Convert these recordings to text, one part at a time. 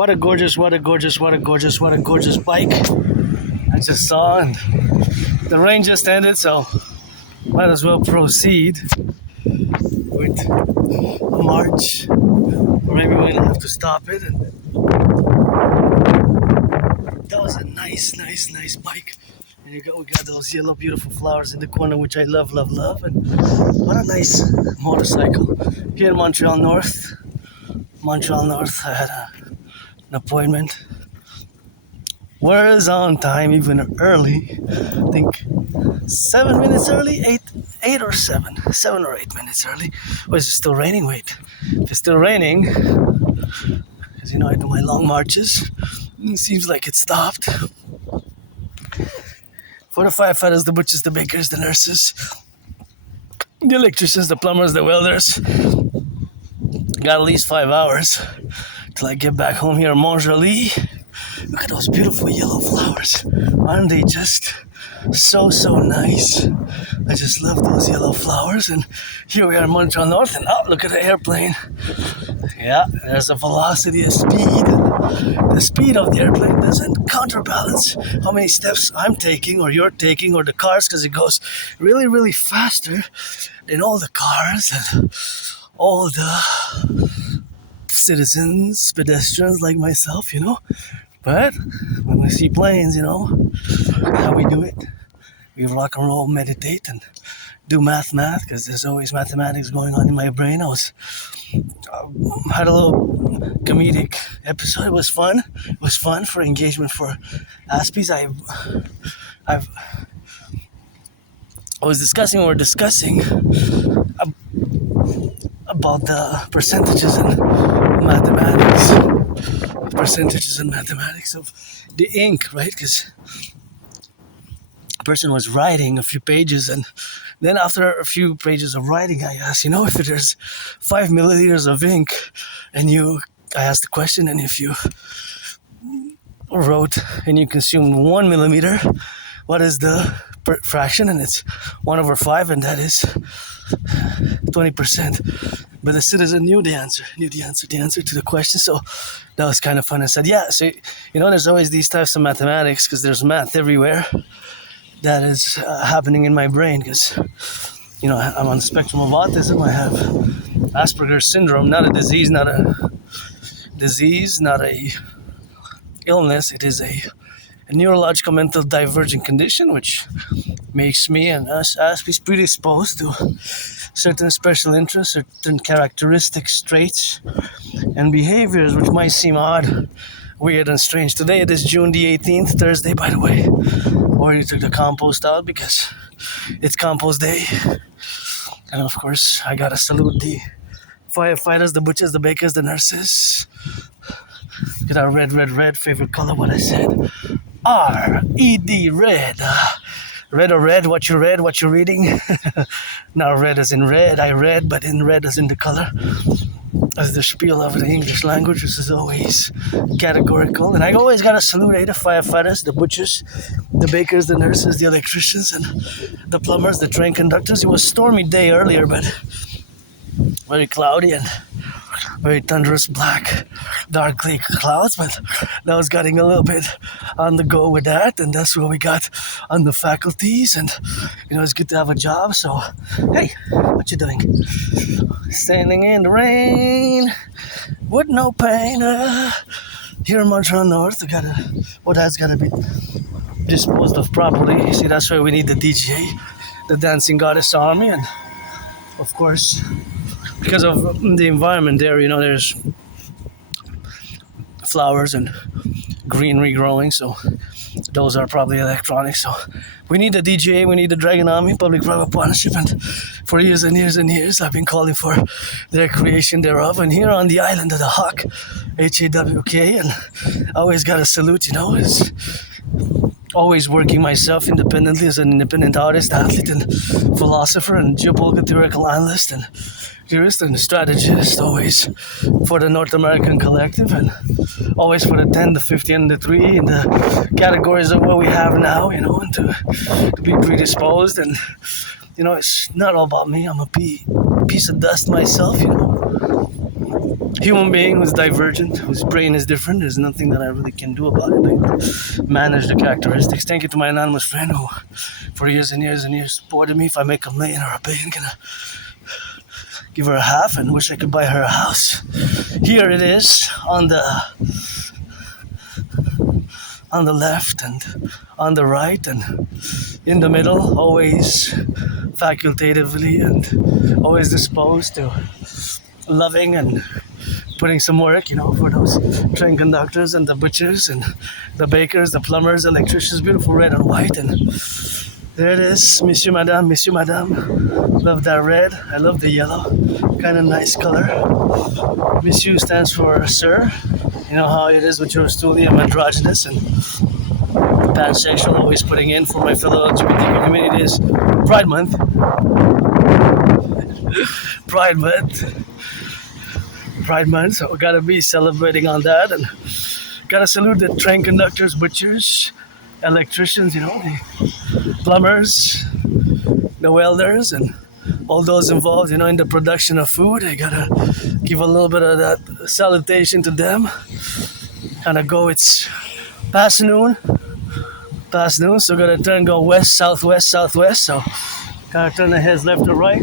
What a gorgeous bike I just saw, and the rain just ended, so might as well proceed with a march, or maybe we'll have to stop it. And that was a nice bike. And we got those yellow beautiful flowers in the corner, which I love. And what a nice motorcycle. Here in Montreal North, I had an appointment. Was on time, even early. I think 7 minutes early, 8 or 7 or 8 minutes early. Was it still raining? Wait, if it's still raining, because I do my long marches. It seems like it stopped. For the firefighters, the butchers, the bakers, the nurses, the electricians, the plumbers, the welders. Got at least 5 hours till I get back home here in Montjoly. Look at those beautiful yellow flowers. Aren't they just so nice? I just love those yellow flowers. And here we are in Montreal North, and look at the airplane. Yeah, there's a velocity, a speed. The speed of the airplane doesn't counterbalance how many steps I'm taking or you're taking or the cars, because it goes really faster than all the cars and all the citizens, pedestrians like myself, But when we see planes, how we do it. We rock and roll, meditate, and do math, because there's always mathematics going on in my brain. I had a little comedic episode. It was fun. It was fun for engagement for Aspiesque. We're discussing about the percentages in mathematics. Of the ink, right? Because a person was writing a few pages, and then after a few pages of writing, I asked, if there's 5 milliliters of ink, and I asked the question, and if you wrote and you consumed 1 millimeter, what is the fraction? And it's 1/5, and that is 20%. But the citizen knew the answer to the question, so that was kind of fun. I said, so, there's always these types of mathematics, because there's math everywhere that is happening in my brain, because, I'm on the spectrum of autism. I have Asperger's syndrome, not a disease, not a illness. It is a neurological mental divergent condition, which makes me and us Aspiesque predisposed to certain special interests, certain characteristics, traits, and behaviors which might seem odd, weird, and strange. Today it is June the 18th, Thursday, by the way. Already took the compost out because it's compost day. And of course, I gotta salute the firefighters, the butchers, the bakers, the nurses. Get our red, favorite color, what I said. R-E-D, red. Red or red, what you're reading. Not red as in red, I read, but in red as in the color. As the spiel of the English language, which is always categorical. And I always gotta salute the firefighters, the butchers, the bakers, the nurses, the electricians, and the plumbers, the train conductors. It was a stormy day earlier, but very cloudy and very thunderous, black, dark clay clouds, but that was getting a little bit on the go with that, and that's what we got on the faculties. And it's good to have a job. So hey, what you doing? Standing in the rain with no pain. Here in Montreal North, that's gotta be disposed of properly. You see, that's why we need the DJ, the Dancing Goddess Army, and of course, because of the environment there, there's flowers and greenery growing, so those are probably electronics. So we need the DJ, we need the Dragon Army, public-private partnership, and for years and years I've been calling for their creation thereof. And here on the island of the Hawk, H-A-W-K, and I always got to salute, is always working myself independently as an independent artist, athlete, and philosopher, and geopolitical theoretical analyst, and jurist, and strategist, always for the North American Collectif, and always for the 10, the 50, and the 3, in the categories of what we have now, and to be predisposed. And, it's not all about me. I'm a piece of dust myself, human being who's divergent, whose brain is different. There's nothing that I really can do about it. I manage the characteristics. Thank you to my anonymous friend who, for years and years and years, supported me. If I make a million or a billion, gonna give her a half and wish I could buy her a house. Here it is on the left and on the right and in the middle, always facultatively and always disposed to loving and putting some work, for those train conductors and the butchers and the bakers, the plumbers, electricians, beautiful red and white. And there it is, Monsieur, Madame, Monsieur, Madame. Love that red. I love the yellow. Kind of nice color. Monsieur stands for Sir. You know how it is with your Julium androgynous and pansexual, always putting in for my fellow LGBTQ community is Pride Month. Pride Month. Pride Month, so we gotta be celebrating on that, and gotta salute the train conductors, butchers, electricians, the plumbers, the welders, and all those involved, in the production of food. I gotta give a little bit of that salutation to them. Kind of go, it's past noon, so gotta go west, southwest, so gotta turn the heads left or right.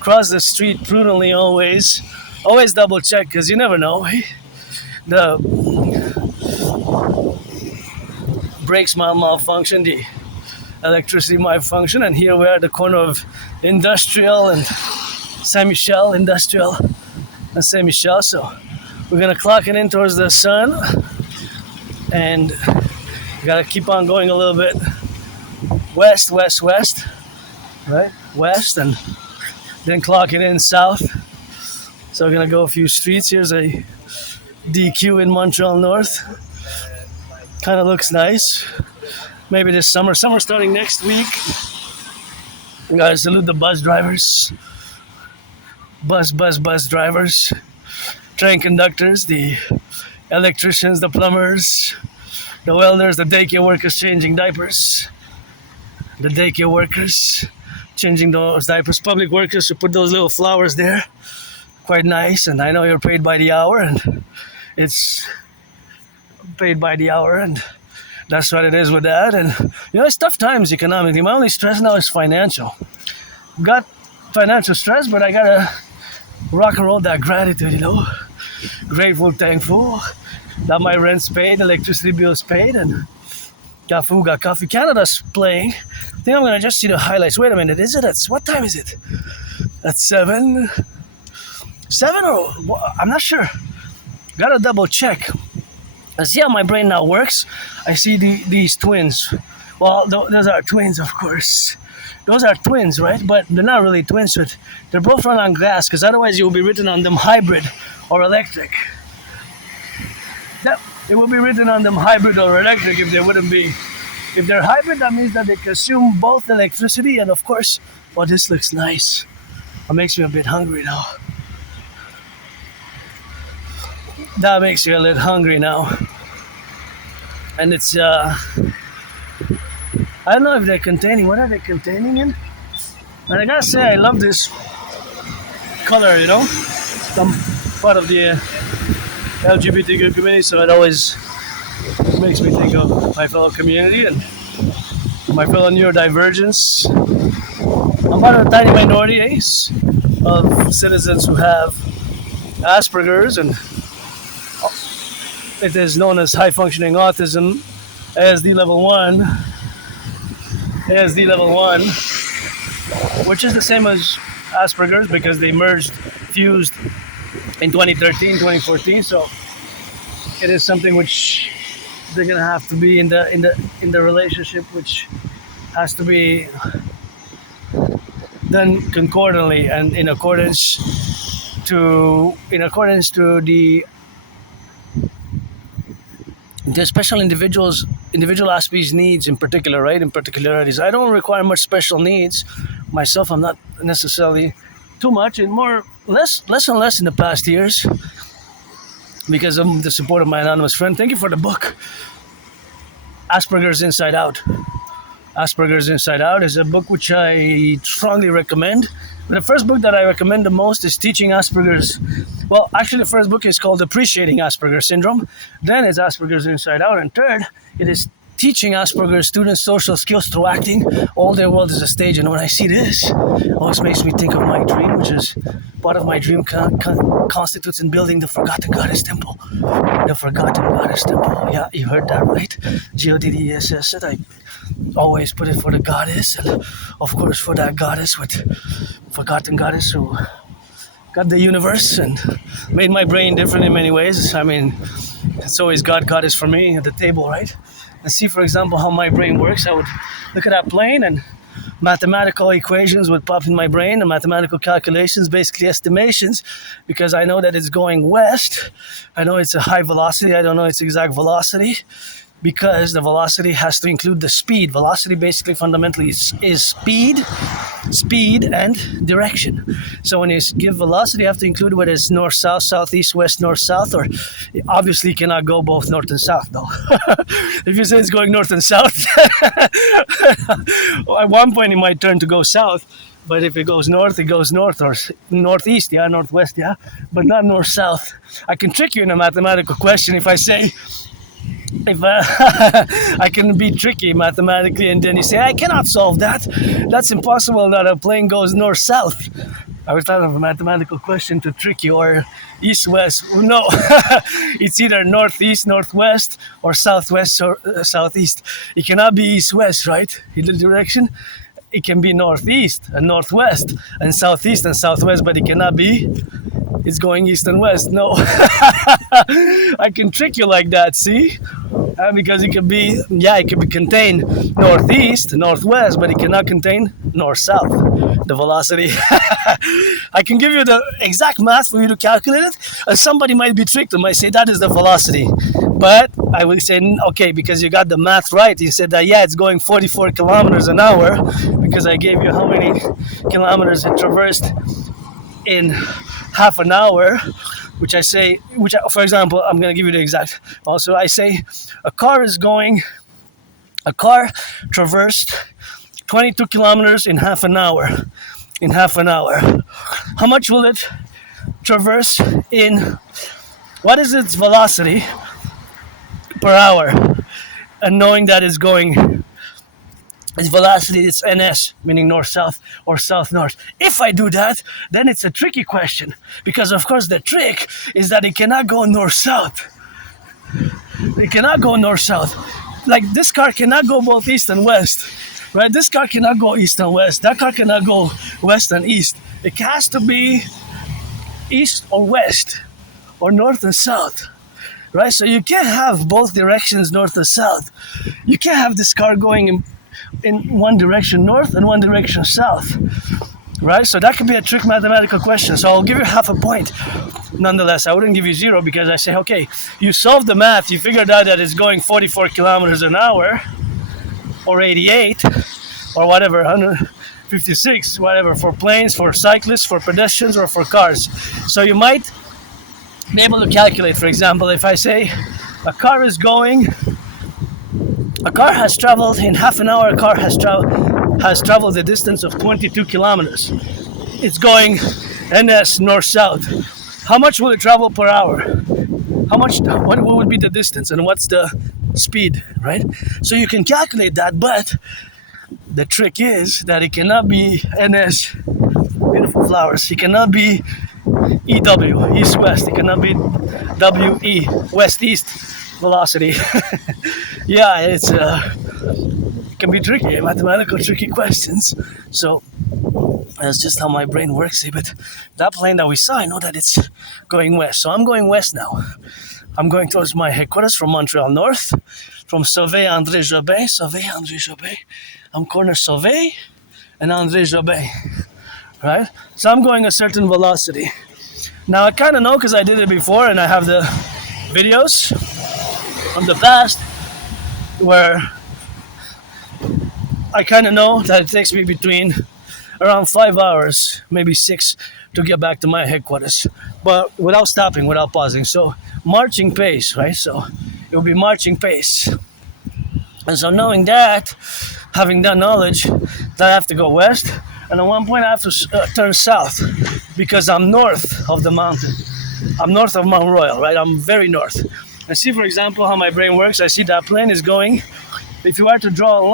Cross the street prudently always double check, because you never know. The brakes might malfunction, the electricity might function, and here we are at the corner of Industrial and Saint-Michel, so we're gonna clock it in towards the sun, and we gotta keep on going a little bit west, right? West, and then clock it in south. So we're gonna go a few streets. Here's a DQ in Montreal North. Kind of looks nice. Maybe this summer starting next week. We gotta salute the bus drivers. Bus drivers. Train conductors, the electricians, the plumbers, the welders, the daycare workers changing diapers. The daycare workers changing those diapers. Public workers who put those little flowers there. Quite nice, and I know you're paid by the hour, and it's paid by the hour, and that's what it is with that. And it's tough times economically. My only stress now is financial. Got financial stress, but I gotta rock and roll that gratitude, grateful, thankful that my rent's paid, electricity bill's paid, and got food, got coffee. Canada's playing. I think I'm gonna just see the highlights. Wait a minute, what time is it? At 7 or I'm not sure. Gotta double check. I see how my brain now works. I see these twins. Well, those are twins, of course. Those are twins, right? But they're not really twins. But they're both run on gas, because otherwise you will be written on them hybrid or electric. It will be written on them hybrid or electric if they wouldn't be. If they're hybrid, that means that they consume both electricity and, of course, this looks nice. It makes me a bit hungry now. That makes you a little hungry now. And it's, I don't know if they're containing, what are they containing in? And I gotta say, I love this color, I'm part of the LGBTQ community, so it always makes me think of my fellow community and my fellow neurodivergents. I'm part of a tiny minority of citizens who have Asperger's, and it is known as high functioning autism, ASD level 1, which is the same as Asperger's because they fused in 2013, 2014. So it is something which they're gonna have to be in the relationship, which has to be done concordantly and in accordance to the special individual Aspiesque needs in particular, right? In particularities. I don't require much special needs myself. I'm not necessarily too much, and less and less in the past years because of the support of my anonymous friend. Thank you for the book, Asperger's Inside Out. Asperger's Inside Out is a book which I strongly recommend. But the first book that I recommend the most is Teaching Asperger's. Well, actually, the first book is called Appreciating Asperger's Syndrome. Then it's Asperger's Inside Out. And third, it is Teaching Asperger's Students Social Skills Through Acting. All their world is a stage. And when I see this, it always makes me think of my dream, which is part of my dream constitutes in building the Forgotten Goddess Temple. The Forgotten Goddess Temple. Yeah, you heard that right. G-O-D-D-E-S-S. I always put it for the goddess, and of course for that goddess with Forgotten Goddess who got the universe and made my brain different in many ways. I mean, it's always God goddess for me at the table, right? And see, for example, how my brain works. I would look at that plane and mathematical equations would pop in my brain, and mathematical calculations, basically estimations, because I know that it's going west. I know it's a high velocity. I don't know its exact velocity, because the velocity has to include the speed. Velocity basically fundamentally is speed and direction. So when you give velocity, you have to include whether it's north, south, southeast, west, north, south, or obviously you cannot go both north and south, though. If you say it's going north and south, well, at one point it might turn to go south. But if it goes north, or northeast, yeah, northwest, yeah, but not north-south. I can trick you in a mathematical question if I say, I can be tricky mathematically, and then you say, I cannot solve that. That's impossible that a plane goes north-south. I was thought of a mathematical question to trick you, or east-west. No, it's either northeast, northwest, or southwest, or southeast. It cannot be east-west, right? In the direction. It can be northeast and northwest and southeast and southwest, but it cannot be. It's going east and west. No. I can trick you like that, see? Because it could be contain northeast, northwest, but it cannot contain north-south, the velocity. I can give you the exact math for you to calculate it, and somebody might be tricked and might say that is the velocity. But I will say, okay, because you got the math right. You said that, yeah, it's going 44 kilometers an hour, because I gave you how many kilometers it traversed in half an hour, for example, I'm going to give you the exact. Also, I say a car traversed 22 kilometers in half an hour. How much will it traverse what is its velocity per hour? And knowing that it's going, its velocity is NS, meaning north-south or south-north. If I do that, then it's a tricky question, because of course the trick is that it cannot go north-south. It cannot go north-south. Like this car cannot go both east and west, right? This car cannot go east and west. That car cannot go west and east. It has to be east or west, or north and south. Right? So you can't have both directions, north and south. You can't have this car going in one direction north and one direction south, right? So that could be a trick mathematical question. So I'll give you half a point. Nonetheless, I wouldn't give you zero, because I say, okay, you solved the math, you figured out that it's going 44 kilometers an hour, or 88, or whatever, 156, whatever, for planes, for cyclists, for pedestrians, or for cars. So you might be able to calculate, for example, if I say a car has traveled in half an hour, has traveled the distance of 22 kilometers. It's going NS north-south. How much will it travel per hour? What would be the distance, and what's the speed, right? So you can calculate that, but the trick is that it cannot be NS, beautiful flowers. It cannot be EW, east-west. It cannot be WE, west-east velocity. Yeah, it can be tricky, mathematical tricky questions. So that's just how my brain works. But that plane that we saw, I know that it's going west. So I'm going west now. I'm going towards my headquarters from Montreal North, from Sauvé André Jobin. I'm corner Sauvé and André Jobin, right? So I'm going a certain velocity. Now I kind of know, because I did it before, and I have the videos from the past where I kind of know that it takes me between around 5 hours, maybe 6, to get back to my headquarters, but without stopping, without pausing. So marching pace, right? So it will be marching pace. And so knowing that, having that knowledge, that I have to go west, and at one point I have to turn south because I'm north of the mountain. I'm north of Mount Royal, right? I'm very north. And see, for example, how my brain works. I see that plane is going. If you were to draw a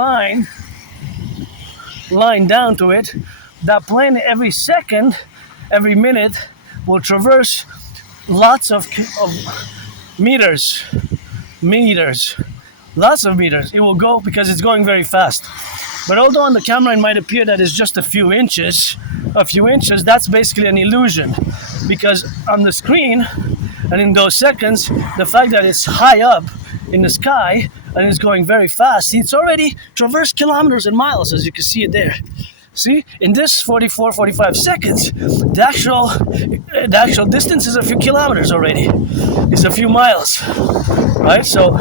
line down to it, that plane every second, every minute will traverse lots of meters, lots of meters. It will go because it's going very fast. But although on the camera it might appear that it's just a few inches, that's basically an illusion. Because on the screen, and in those seconds, the fact that it's high up in the sky and it's going very fast, it's already traversed kilometers and miles, as you can see it there. See, in this 45 seconds, the actual distance is a few kilometers already. It's a few miles, right? So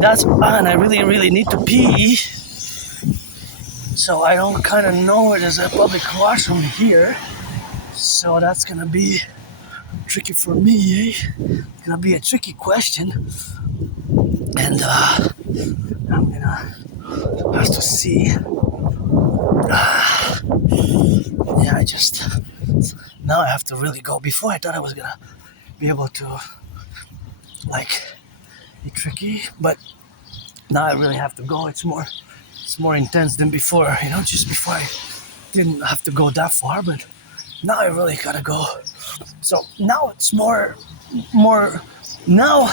that's, and I really need to pee. So I don't kind of know where there's a public washroom here. So that's gonna be tricky for me, eh? It's gonna be a tricky question. And I'm gonna have to see. Yeah, now I have to really go. Before I thought I was gonna be able to, like, be tricky, but now I really have to go. It's more intense than before, you know. Just before I didn't have to go that far, but now I really gotta go. So now it's more. Now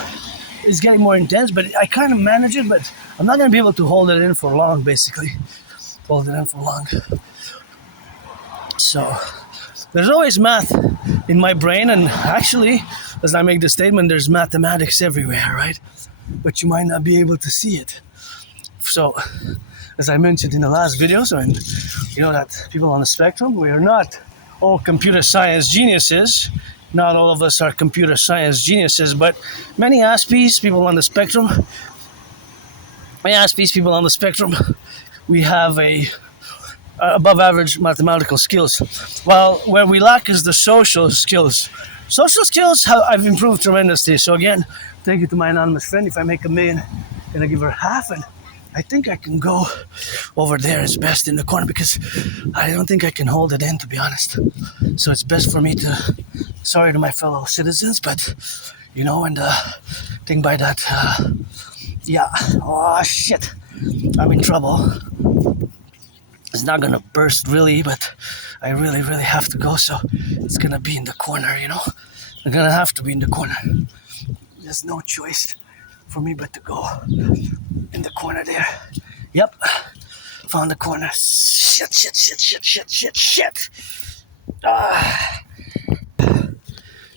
it's getting more intense, but I kind of manage it. But I'm not gonna be able to hold it in for long, basically. So there's always math in my brain, and actually, as I make the statement, there's mathematics everywhere, right? But you might not be able to see it. So, as I mentioned in the last video, and you know that people on the spectrum, we are not all computer science geniuses. Not all of us are computer science geniuses, but many Aspiesque people on the spectrum, we have above average mathematical skills. While where we lack is the social skills. Social skills, I've improved tremendously. So again, thank you to my anonymous friend. If I make $1 million, I'm gonna give her half, and I think I can go over there. It's best in the corner because I don't think I can hold it in, to be honest. So it's best for me to, sorry to my fellow citizens, but you know, and think by that, yeah, oh shit, I'm in trouble. It's not gonna burst really, but I really have to go, so it's gonna be in the corner, you know? I'm gonna have to be in the corner. There's no choice for me but to go in the corner there. Yep, found the corner. Shit.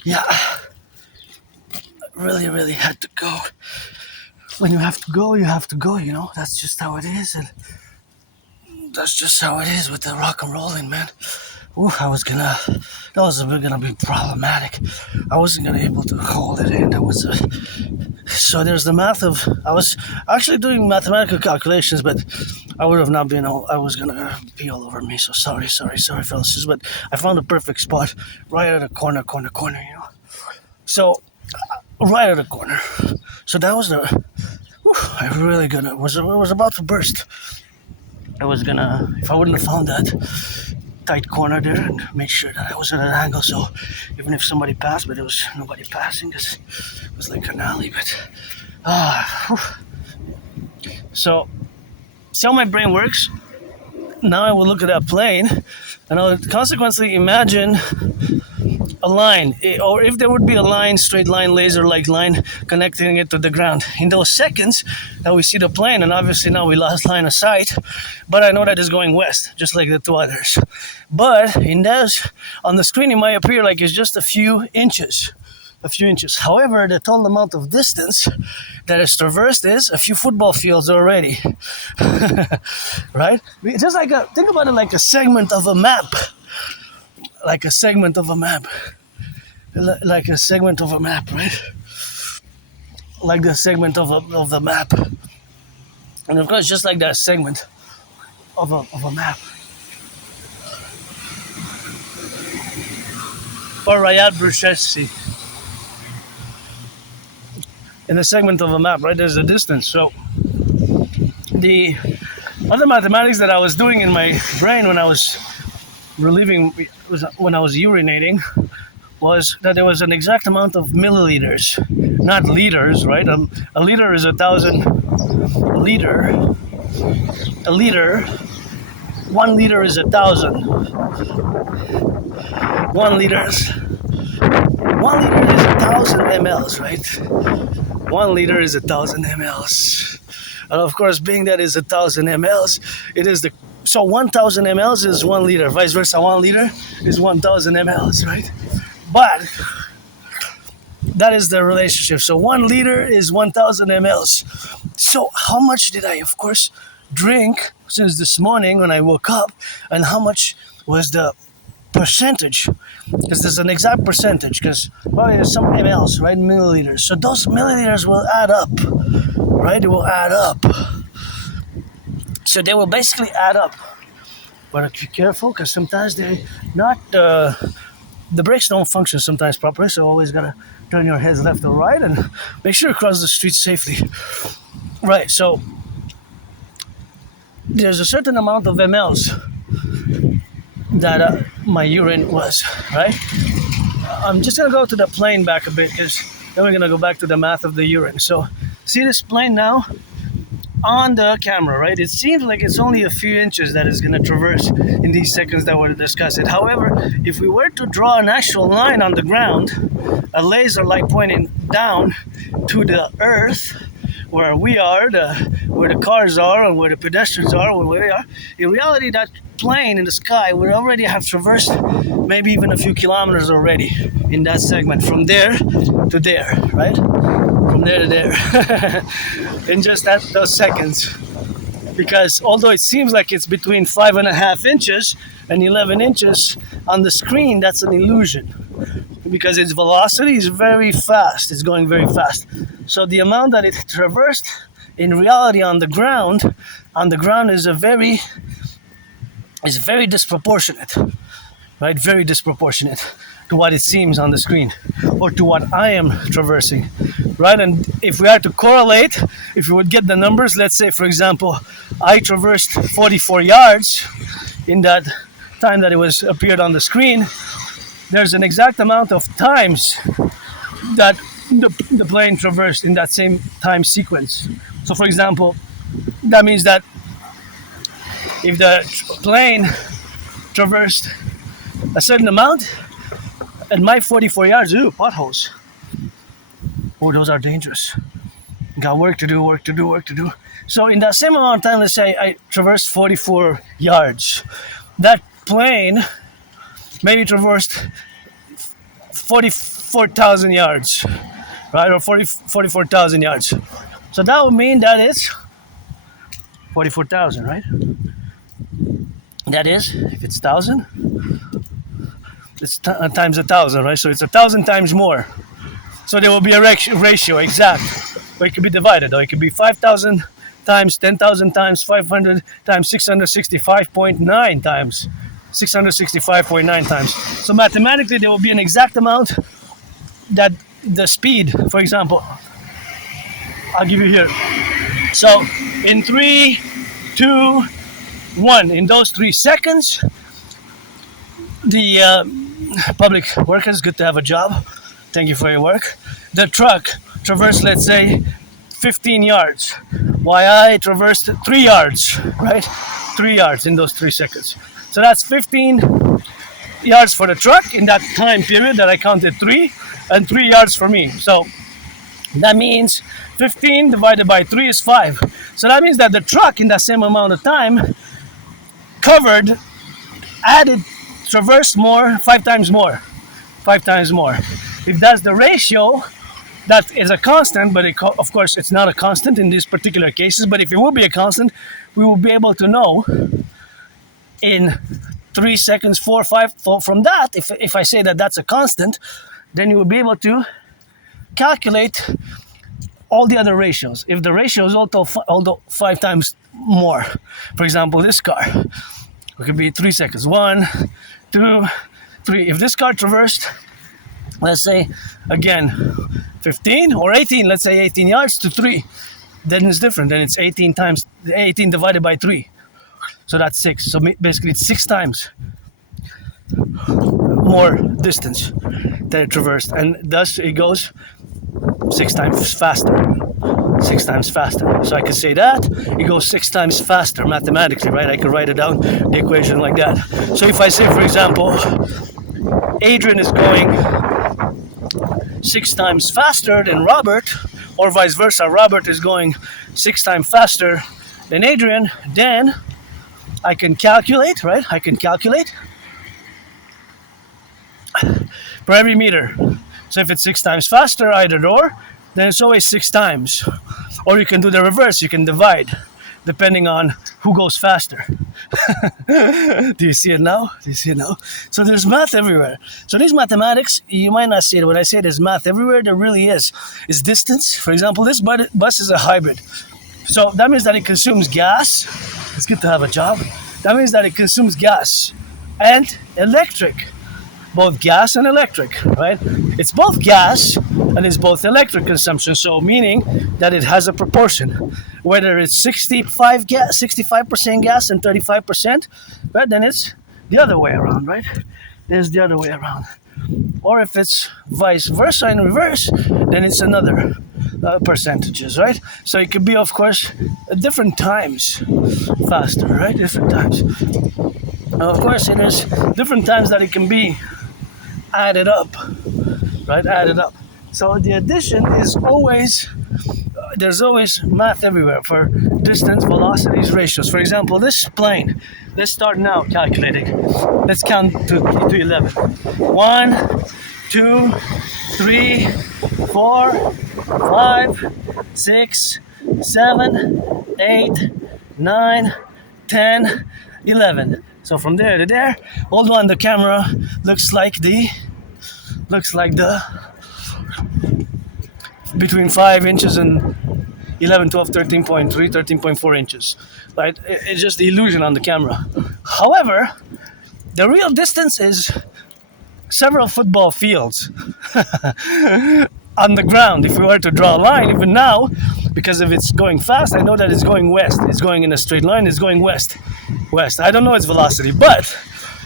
Yeah, really had to go. When you have to go, you know? That's just how it is, and that's just how it is with the rock and rolling, man. Ooh, that was gonna be problematic. I wasn't gonna be able to hold it in. So there's the math of, I was actually doing mathematical calculations, but I would have not been, I was gonna be all over me. So sorry, fellas. But I found a perfect spot right at the corner, you know. So, right at the corner. So that was it was about to burst. If I wouldn't have found that tight corner there and made sure that I was at an angle, so even if somebody passed, but there was nobody passing because it was like an alley, but so see how my brain works. Now I will look at that plane and I will consequently imagine a line, or if there would be a line, straight line, laser-like line connecting it to the ground. In those seconds that we see the plane, and obviously now we lost line of sight, but I know that it's going west, just like the two others. But in those, on the screen, it might appear like it's just a few inches. However, the total amount of distance that is traversed is a few football fields already. Right? Just like think about it like a segment of a map. Like a segment of a map, right? Like the segment of the map, and of course, just like that segment of a map. Or Rayad Bruchesi. In the segment of a map, right? There's a distance. So the other mathematics that I was doing in my brain when I was relieving when I was urinating was that there was an exact amount of milliliters, not liters, right? A liter is 1,000. A liter. 1 liter is 1,000. 1 liter is 1,000 mLs, right? 1 liter is 1,000 mLs. And of course, being that is 1,000 mLs, it is the so 1,000 mLs is 1 liter. Vice versa, 1 liter is 1,000 mLs, right? But that is the relationship. So 1 liter is 1,000 mLs. So how much did I, of course, drink since this morning when I woke up, and how much was the percentage? Because there's an exact percentage, because there's some mLs, right? Milliliters. So those milliliters will add up, right? It will add up. So they will basically add up. But be careful, because sometimes they're not, the brakes don't function sometimes properly, so always gotta turn your heads left or right and make sure you cross the street safely. Right, so there's a certain amount of mLs that my urine was, right? I'm just gonna go to the plane back a bit, because then we're gonna go back to the math of the urine. So see this plane now on the camera, right? It seems like it's only a few inches that is going to traverse in these seconds that we're discussing. However, if we were to draw an actual line on the ground, a laser light pointing down to the earth, where we are, where the cars are, and where the pedestrians are, where we are, in reality, that plane in the sky would already have traversed maybe even a few kilometers already in that segment, from there to there, right? From there to there in just those seconds. Because although it seems like it's between 5.5 inches and 11 inches on the screen, that's an illusion, because its velocity is very fast. It's going very fast. So the amount that it traversed in reality on the ground is very disproportionate, right? Very disproportionate to what it seems on the screen, or to what I am traversing, right? And if we are to correlate, if you would get the numbers, let's say, for example, I traversed 44 yards in that time that it was appeared on the screen, there's an exact amount of times that the plane traversed in that same time sequence. So, for example, that means that if the plane traversed a certain amount, at my 44 yards, potholes. Oh, those are dangerous. Got work to do. So in that same amount of time, let's say I traversed 44 yards. That plane maybe traversed 44,000 yards, right? Or 44,000 yards. So that would mean that it's 44,000, right? That is, if it's 1,000, it's times 1,000, right? So it's 1,000 times more. So there will be a ratio, exact. Or it could be divided, or it could be 5,000 times 10,000 times 500 times 665.9 times 665.9 times. So mathematically, there will be an exact amount that the speed, for example, I'll give you here. So in 3, 2, 1, in those 3 seconds, the public workers, good to have a job. Thank you for your work. The truck traversed, let's say, 15 yards, while I traversed 3 yards, right? 3 yards in those 3 seconds. So that's 15 yards for the truck in that time period that I counted 3, and 3 yards for me. So that means 15 divided by 3 is 5. So that means that the truck in that same amount of time covered, added, traversed more, 5 times more. 5 times more. If that's the ratio, that is a constant, but of course it's not a constant in these particular cases, but if it will be a constant, we will be able to know in 3 seconds, 4, 5, from that, if I say that that's a constant, then you will be able to calculate all the other ratios. If the ratio is also 5 times more, for example, this car, it could be 3 seconds. 1, 2, 3. If this car traversed, let's say, again, 15 or 18, let's say 18 yards to 3, then it's different. Then it's 18 divided by 3. So that's 6. So basically it's 6 times. more distance that it traversed, and thus it goes 6 times faster. 6 times faster. So I could say that it goes 6 times faster mathematically, right? I could write it down, the equation like that. So if I say, for example, Adrian is going 6 times faster than Robert, or vice versa, Robert is going 6 times faster than Adrian, then I can calculate, right? I can calculate per every meter. So if it's 6 times faster, either or, then it's always 6 times. Or you can do the reverse, you can divide, depending on who goes faster. Do you see it now? Do you see it now? So there's math everywhere. So these mathematics, you might not see it. When I say there's math everywhere, there really is. It's distance. For example, this bus is a hybrid. So that means that it consumes gas. It's good to have a job. That means that it consumes gas and electric. Both gas and electric, right? It's both gas and it's both electric consumption. So meaning that it has a proportion. Whether it's 65% gas and 35%, right? Then it's the other way around, right? There's the other way around. Or if it's vice versa in reverse, then it's another percentages, right? So it could be, of course, different times faster, right? Different times. Now, of course, there's different times that it can be added up, right? Added up. So the addition is always, there's always math everywhere for distance, velocities, ratios. For example, this plane, let's start now calculating. Let's count to 11. 1, 2, 3, 4, 5, 6, 7, 8, 9, 10, 11. So from there to there, although on the camera looks like the between 5 inches and 11, 12, 13.3, 13.4 inches, right? It's just the illusion on the camera. However, the real distance is several football fields on the ground. If we were to draw a line, even now, because if it's going fast, I know that it's going west. It's going in a straight line. It's going west. I don't know its velocity, but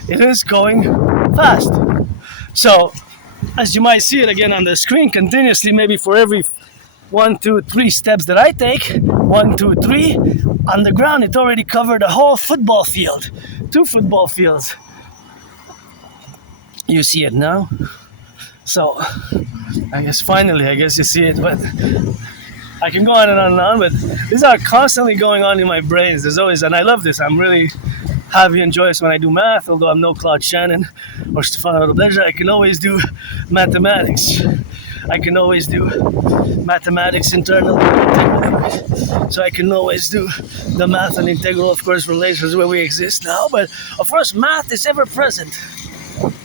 it is going fast. So, as you might see it again on the screen, continuously, maybe for every 1, 2, 3 steps that I take, 1, 2, 3, on the ground, it already covered a whole football field, 2 football fields. You see it now. So, I guess you see it, but I can go on and on, but these are constantly going on in my brains. There's always, and I love this. I'm really happy and joyous when I do math, although I'm no Claude Shannon or Stefano Robleja. I can always do mathematics. I can always do mathematics internal. So I can always do the math and integral, of course, relations where we exist now. But of course, math is ever present.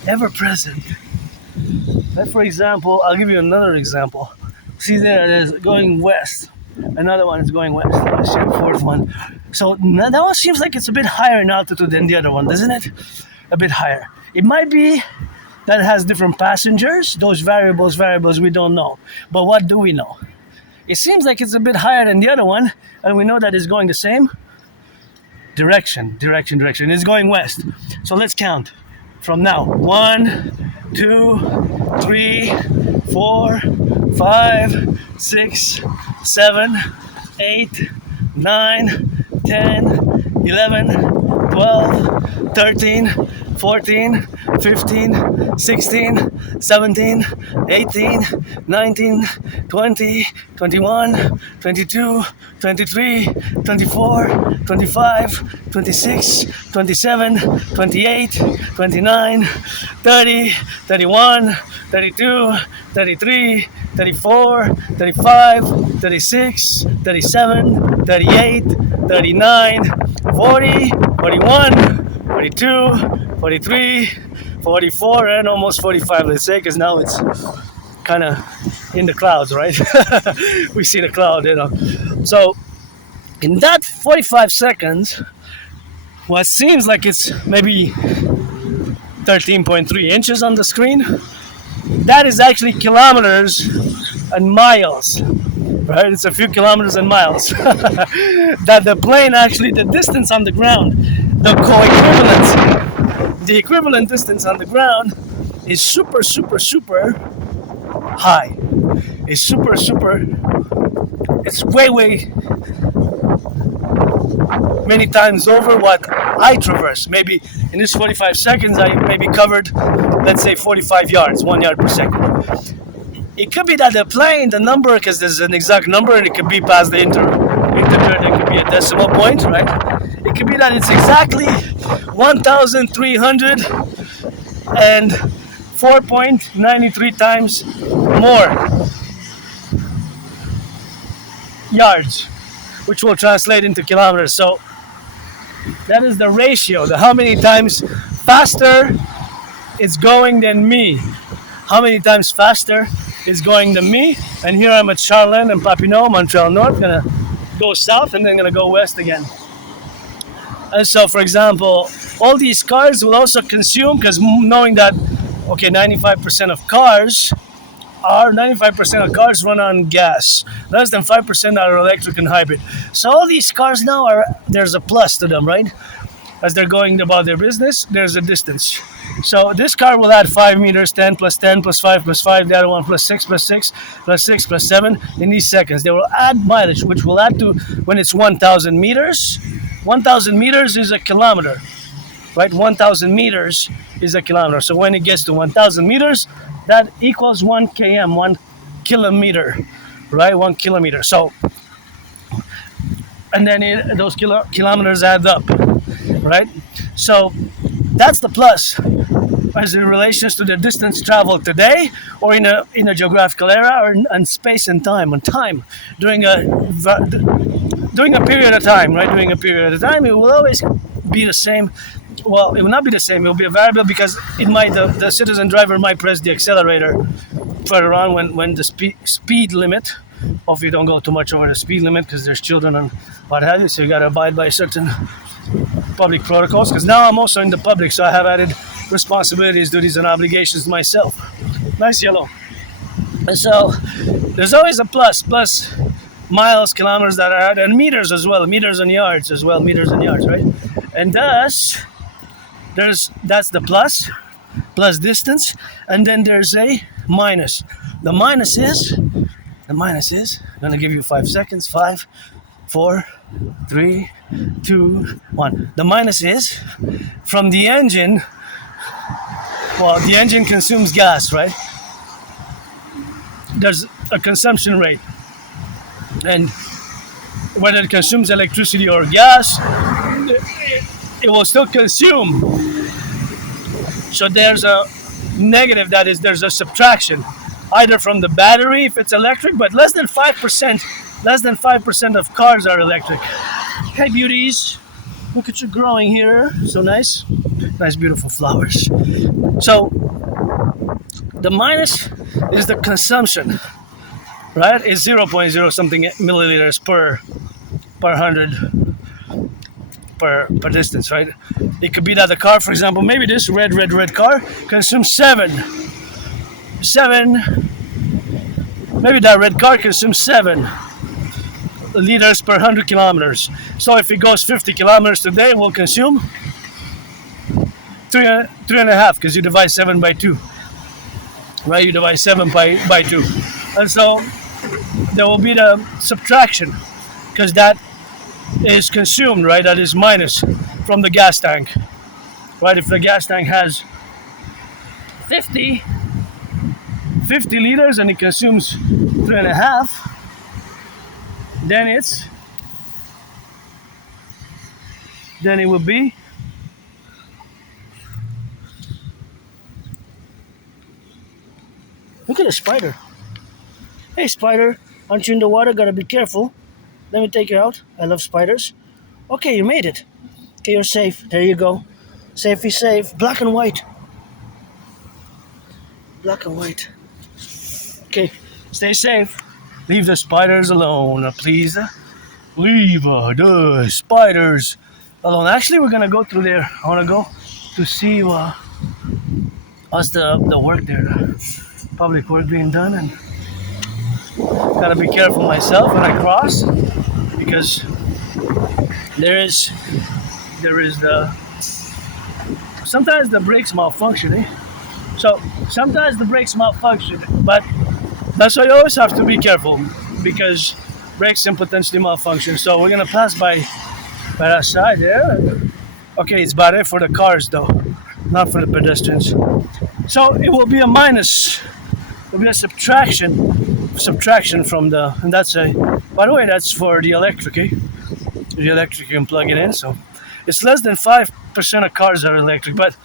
Ever present. Like for example, I'll give you another example. See there's going west. Another one is going west. Let's see the fourth one. So that one seems like it's a bit higher in altitude than the other one, doesn't it? A bit higher. It might be that it has different passengers. Those variables we don't know. But what do we know? It seems like it's a bit higher than the other one, and we know that it's going the same direction. It's going west. So let's count from now. 1, 2, 3, 4, 5, 6, 7, 8, 9, 10, 11, 12, 13, 14, 15, 16, 17, 18, 19, 20, 21, 22, 23, 24, 25, 26, 27, 28, 29, 30, 31, 32, 33, 34, 35, 36, 37, 38, 39, 40, 41, 42, 43, 44, and almost 45, let's say, because now it's kind of in the clouds, right? We see the cloud, you know. So, in that 45 seconds, what seems like it's maybe 13.3 inches on the screen, that is actually kilometers and miles, right? It's a few kilometers and miles. That the plane actually, the distance on the ground, the co-equivalency, the equivalent distance on the ground is super, super, super high. It's super, super, it's way, way many times over what I traverse. Maybe in this 45 seconds, I maybe covered, let's say 45 yards, 1 yard per second. It could be that the plane, the number, because there's an exact number, and it could be past the integer, there could be a decimal point, right? It could be that it's exactly 1,304.93 times more yards, which will translate into kilometers. So that is the ratio, the how many times faster it's going than me. How many times faster it's going than me. And here I'm at Charlene and Papineau, Montreal North, gonna go south and then gonna go west again. And so, for example, all these cars will also consume, because knowing that, okay, 95% of cars run on gas. Less than 5% are electric and hybrid. So all these cars now there's a plus to them, right? As they're going about their business, there's a distance. So this car will add 5 meters, 10 plus 10 plus 5 plus 5, the other one plus 6 plus 6 plus 6 plus 7 in these seconds. They will add mileage, which will add to when it's 1,000 meters. 1,000 meters is a kilometer, right? 1,000 meters is a kilometer. So when it gets to 1,000 meters, that equals 1 km, 1 kilometer, right? 1 kilometer. So, and then those kilometers add up, right? So that's the plus as in relations to the distance traveled today, or in a geographical era, or in space and time. And time during a period of time, right? During a period of time, it will always be the same. Well, it will not be the same. It will be a variable, because the citizen driver might press the accelerator further on when the speed limit. Hopefully, you don't go too much over the speed limit, because there's children and what have you. So you got to abide by certain public protocols. Because now I'm also in the public, so I have added responsibilities, duties, and obligations myself. Nice yellow. And so there's always a plus miles, kilometers that are added, and meters as well, meters and yards as well, meters and yards, right? And thus, that's the plus distance, and then there's a minus. The minus is, I'm gonna give you 5 seconds. 5, 4, 3, 2, 1. The minus is from the engine. Well, the engine consumes gas, right? There's a consumption rate, and whether it consumes electricity or gas, it will still consume. So there's a negative, that is, there's a subtraction, either from the battery if it's electric, but less than 5% of cars are electric. Hey beauties, look at you growing here, so nice beautiful flowers. So the minus is the consumption, right? It's 0.0 something milliliters per 100 per distance, right? It could be that the car, for example, maybe this red car consumes 7. Maybe that red car consumes 7 liters per 100 kilometers. So if it goes 50 kilometers today, it will consume 3.5, because you divide 7 by 2, right? You divide 7 by 2, and so there will be the subtraction, because that is consumed, right? That is minus from the gas tank, right? If the gas tank has 50 liters and it consumes 3.5, then it will be look at the spider. Hey spider, aren't you in the water? Gotta be careful. Let me take you out. I love spiders. Okay, you made it. Okay, you're safe. There you go. Safety safe. Black and white. Okay, stay safe. Leave the spiders alone, please. Leave the spiders alone. Actually, we're gonna go through there. I wanna go to see what's the work there. Public work being done, and gotta be careful myself when I cross, because there is the sometimes the brakes malfunction. So sometimes the brakes malfunction, but that's why you always have to be careful because brakes can potentially malfunction. So we're gonna pass by that side there. Okay, it's barre for the cars though, not for the pedestrians. So it will be a minus. It will be a subtraction from the, and that's a. By the way, that's for the electric. The electric you can plug it in. So it's less than 5% of cars are electric, but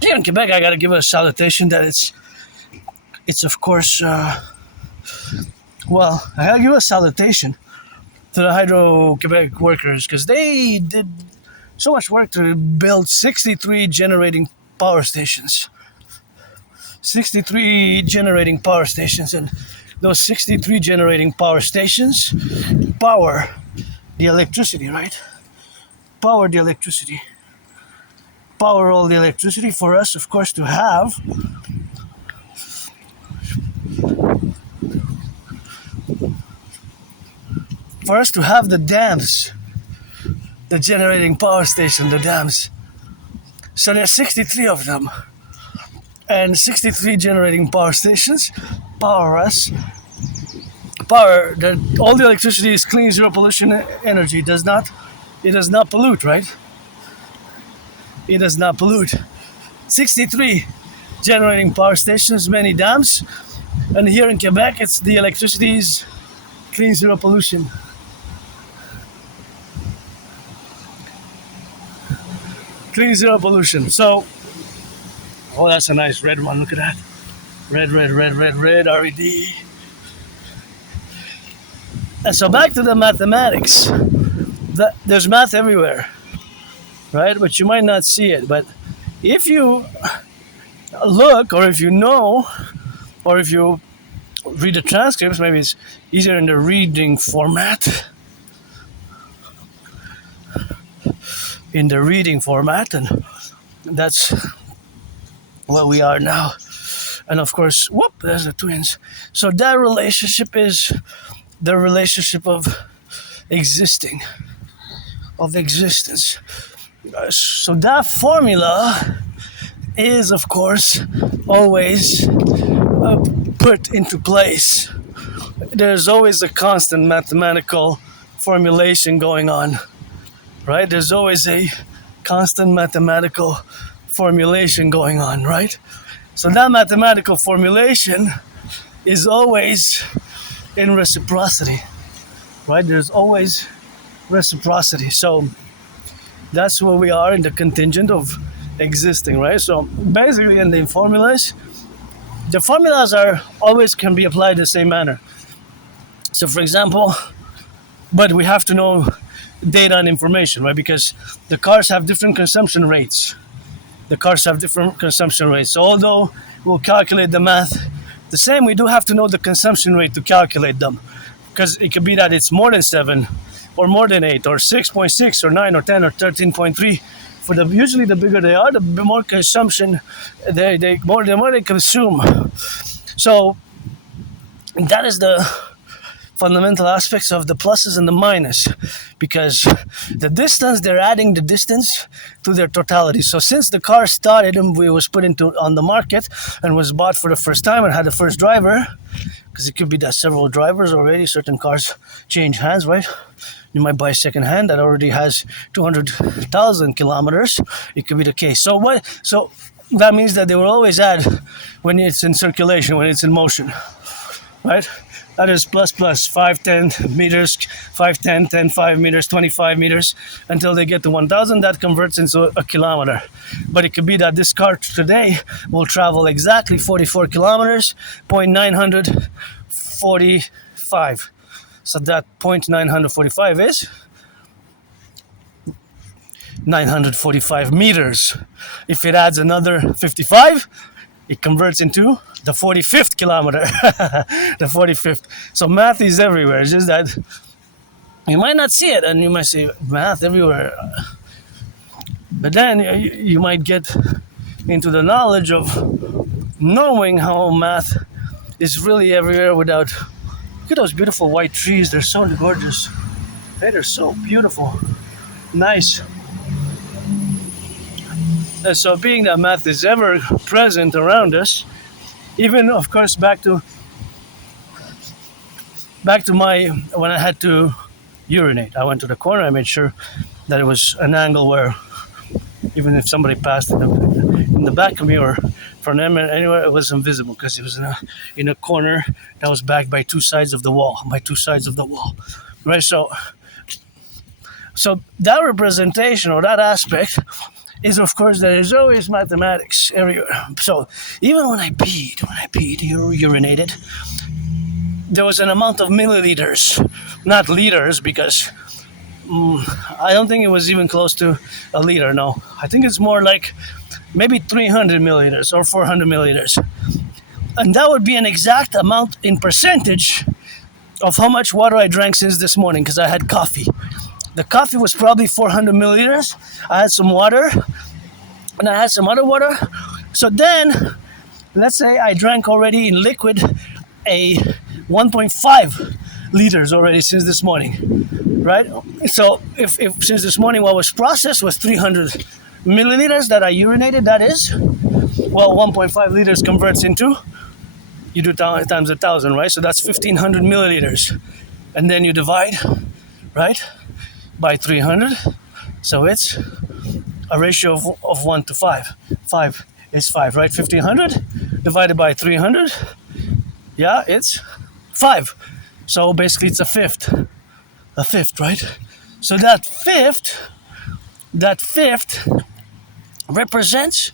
here in Quebec, I gotta give a salutation that it's of course. Well, I gotta give a salutation to the Hydro-Quebec workers because they did so much work to build 63 generating power stations. 63 generating power stations, and those 63 generating power stations power the electricity, right? Power the electricity. Power all the electricity for us, of course, to have the dams, the generating power station, the dams. So there's 63 of them, and 63 generating power stations power us. All the electricity is clean, zero pollution energy. It does not pollute, right? It does not pollute. 63 generating power stations, many dams, and here in Quebec, it's the electricity is clean, zero pollution. Clean, zero pollution. So, oh, that's a nice red one. Look at that. Red, RED. And so back to the mathematics. There's math everywhere, right? But you might not see it. But if you look, or if you know, or if you read the transcripts, maybe it's easier in the reading format. And that's where we are now. And of course, whoop, there's the twins. So that relationship is the relationship of existence. So that formula is, of course, always put into place. There's always a constant mathematical formulation going on, right? There's always a constant mathematical formulation going on, right? So that mathematical formulation is always in reciprocity, right? There's always reciprocity. So that's where we are in the contingent of existing, right? So basically in the formulas are always can be applied the same manner. So for example, but we have to know data and information, right? Because the cars have different consumption rates. So although we'll calculate the math the same, we do have to know the consumption rate to calculate them. Because it could be that it's more than 7, or more than 8, or 6.6, or 9, or 10, or 13.3. Usually the bigger they are, the more consumption the more they consume. So that is the fundamental aspects of the pluses and the minus, because the distance, they're adding the distance to their totality. So since the car started and was put on the market and was bought for the first time and had the first driver, because it could be that several drivers already, certain cars change hands, right? You might buy second hand that already has 200,000 kilometers. It could be the case. So that means that they will always add when it's in circulation, when it's in motion, right? That is plus 5, 10 meters, 5, 10, 10, 5 meters, 25 meters, until they get to 1,000. That converts into a kilometer. But it could be that this car today will travel exactly 44 kilometers, 0.945. So that 0.945 is 945 meters. If it adds another 55, it converts into the 45th kilometer. The 45th. So math is everywhere. It's just that you might not see it, and you might say math everywhere. But then you might get into the knowledge of knowing how math is really everywhere without. Look at those beautiful white trees. They're so gorgeous. They're so beautiful. Nice. And so being that math is ever present around us, even of course back to my when I had to urinate, I went to the corner. I made sure that it was an angle where even if somebody passed in the back of me or from them anywhere, it was invisible because it was in a corner that was backed by two sides of the wall, right? So that representation or that aspect is of course that there's always mathematics everywhere. So even when I peed, urinated, there was an amount of milliliters, not liters, because I don't think it was even close to a liter. No, I think it's more like maybe 300 milliliters or 400 milliliters, and that would be an exact amount in percentage of how much water I drank since this morning because I had coffee. The coffee was probably 400 milliliters. I had some water, and I had some other water. So then, let's say I drank already in liquid a 1.5 liters already since this morning, right? So if since this morning what was processed was 300 milliliters that I urinated, that is, well, 1.5 liters converts into, you do times 1,000, right? So that's 1,500 milliliters. And then you divide, right, by 300. So it's a ratio of 1 to 5. 5 is 5, right? 1,500 divided by 300, yeah, it's 5. So basically it's a fifth, right? So that fifth represents,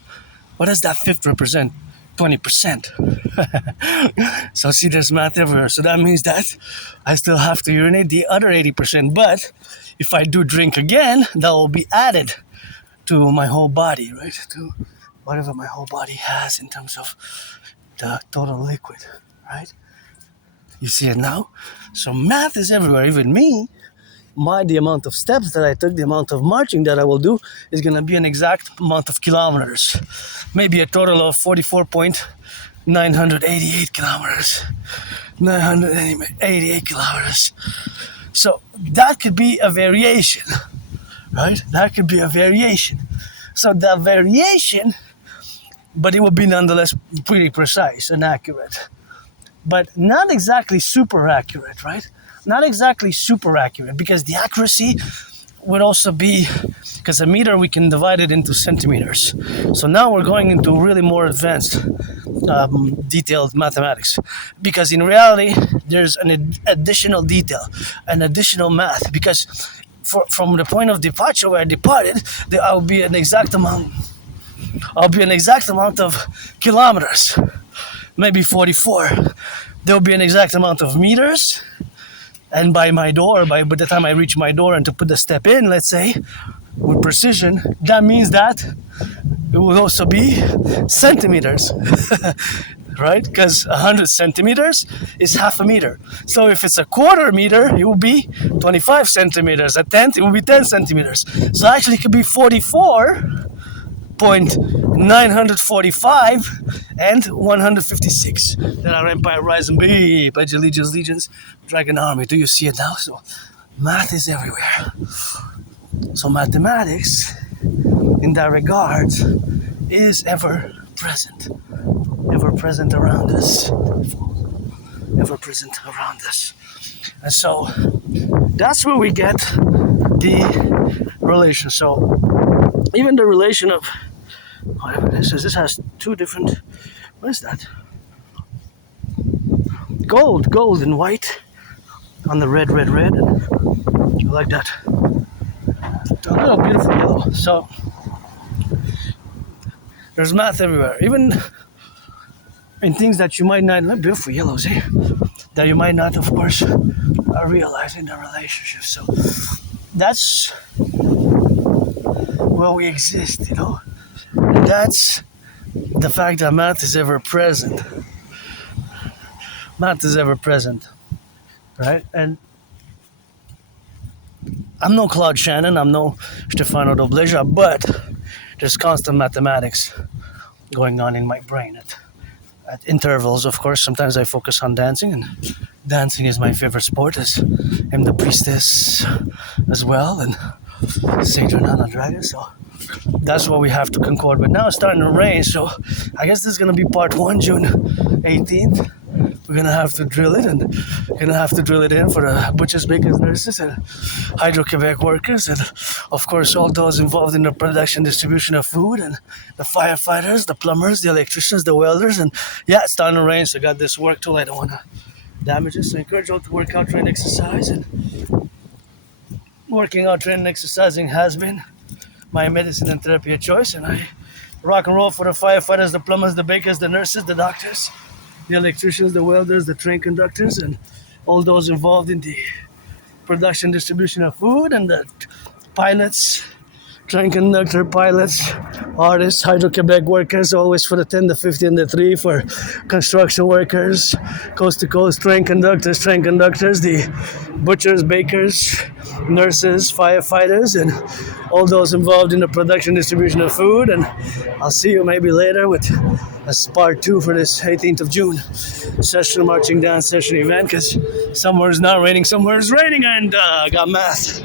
what does that fifth represent? 20%. So see, there's math everywhere. So that means that I still have to urinate the other 80%. But if I do drink again, that will be added to my whole body, right? To whatever my whole body has in terms of the total liquid, right? You see it now? So math is everywhere, even me. The amount of steps that I took, the amount of marching that I will do is going to be an exact amount of kilometers. Maybe a total of 44.988 kilometers. 988 kilometers. So that could be a variation, right? That could be a variation. So that variation, but it will be nonetheless pretty precise and accurate. But not exactly super accurate, right? Not exactly super accurate, because the accuracy would also be, because a meter we can divide it into centimeters. So now we're going into really more advanced, detailed mathematics, because in reality there's an additional detail, an additional math, because from the point of departure where I departed, I'll be an exact amount of kilometers, maybe 44. There'll be an exact amount of meters, and by my door, by the time I reach my door and to put the step in, let's say, with precision, that means that it will also be centimeters, right? Because 100 centimeters is half a meter. So if it's a quarter meter, it will be 25 centimeters. A tenth, it will be 10 centimeters. So actually it could be 44.945 and 156 that our empire rise and be, pledge legions, dragon army. Do you see it now? So math is everywhere. So mathematics in that regard is ever present around us, and so that's where we get the relation. So even the relation of whatever this is, this has two different, what is that? Gold and white on the red, and I like that. A little beautiful yellow. So there's math everywhere, even in things that you might not, beautiful yellows here, that you might not, of course, realize in the relationship. So that's where we exist, you know. That's the fact that math is ever present. Math is ever present, right? And I'm no Claude Shannon, I'm no Stefano Dobleja, but there's constant mathematics going on in my brain at intervals, of course. Sometimes I focus on dancing, and dancing is my favorite sport, as I'm the priestess as well, and Saint Renana Dragon. So that's what we have to concord. But now it's starting to rain, so I guess this is gonna be part one, June 18th. We're gonna have to drill it, and gonna have to drill it in for the butchers, bakers, nurses, and Hydro-Quebec workers, and of course all those involved in the production distribution of food, and the firefighters, the plumbers, the electricians, the welders, and yeah, it's starting to rain, so I got this work tool. I don't wanna damage it, so I encourage you all to work out, train, exercise, and working out, training, exercising has been my medicine and therapy of choice, and I rock and roll for the firefighters, the plumbers, the bakers, the nurses, the doctors, the electricians, the welders, the train conductors, and all those involved in the production distribution of food, and the pilots, train conductor, pilots, artists, Hydro-Quebec workers, always for the 10, the 50, and the 3, for construction workers, coast to coast, train conductors, the butchers, bakers, nurses, firefighters, and all those involved in the production distribution of food. And I'll see you maybe later with a part 2 for this 18th of June session, marching down session event, because somewhere it's not raining, somewhere it's raining, and got math.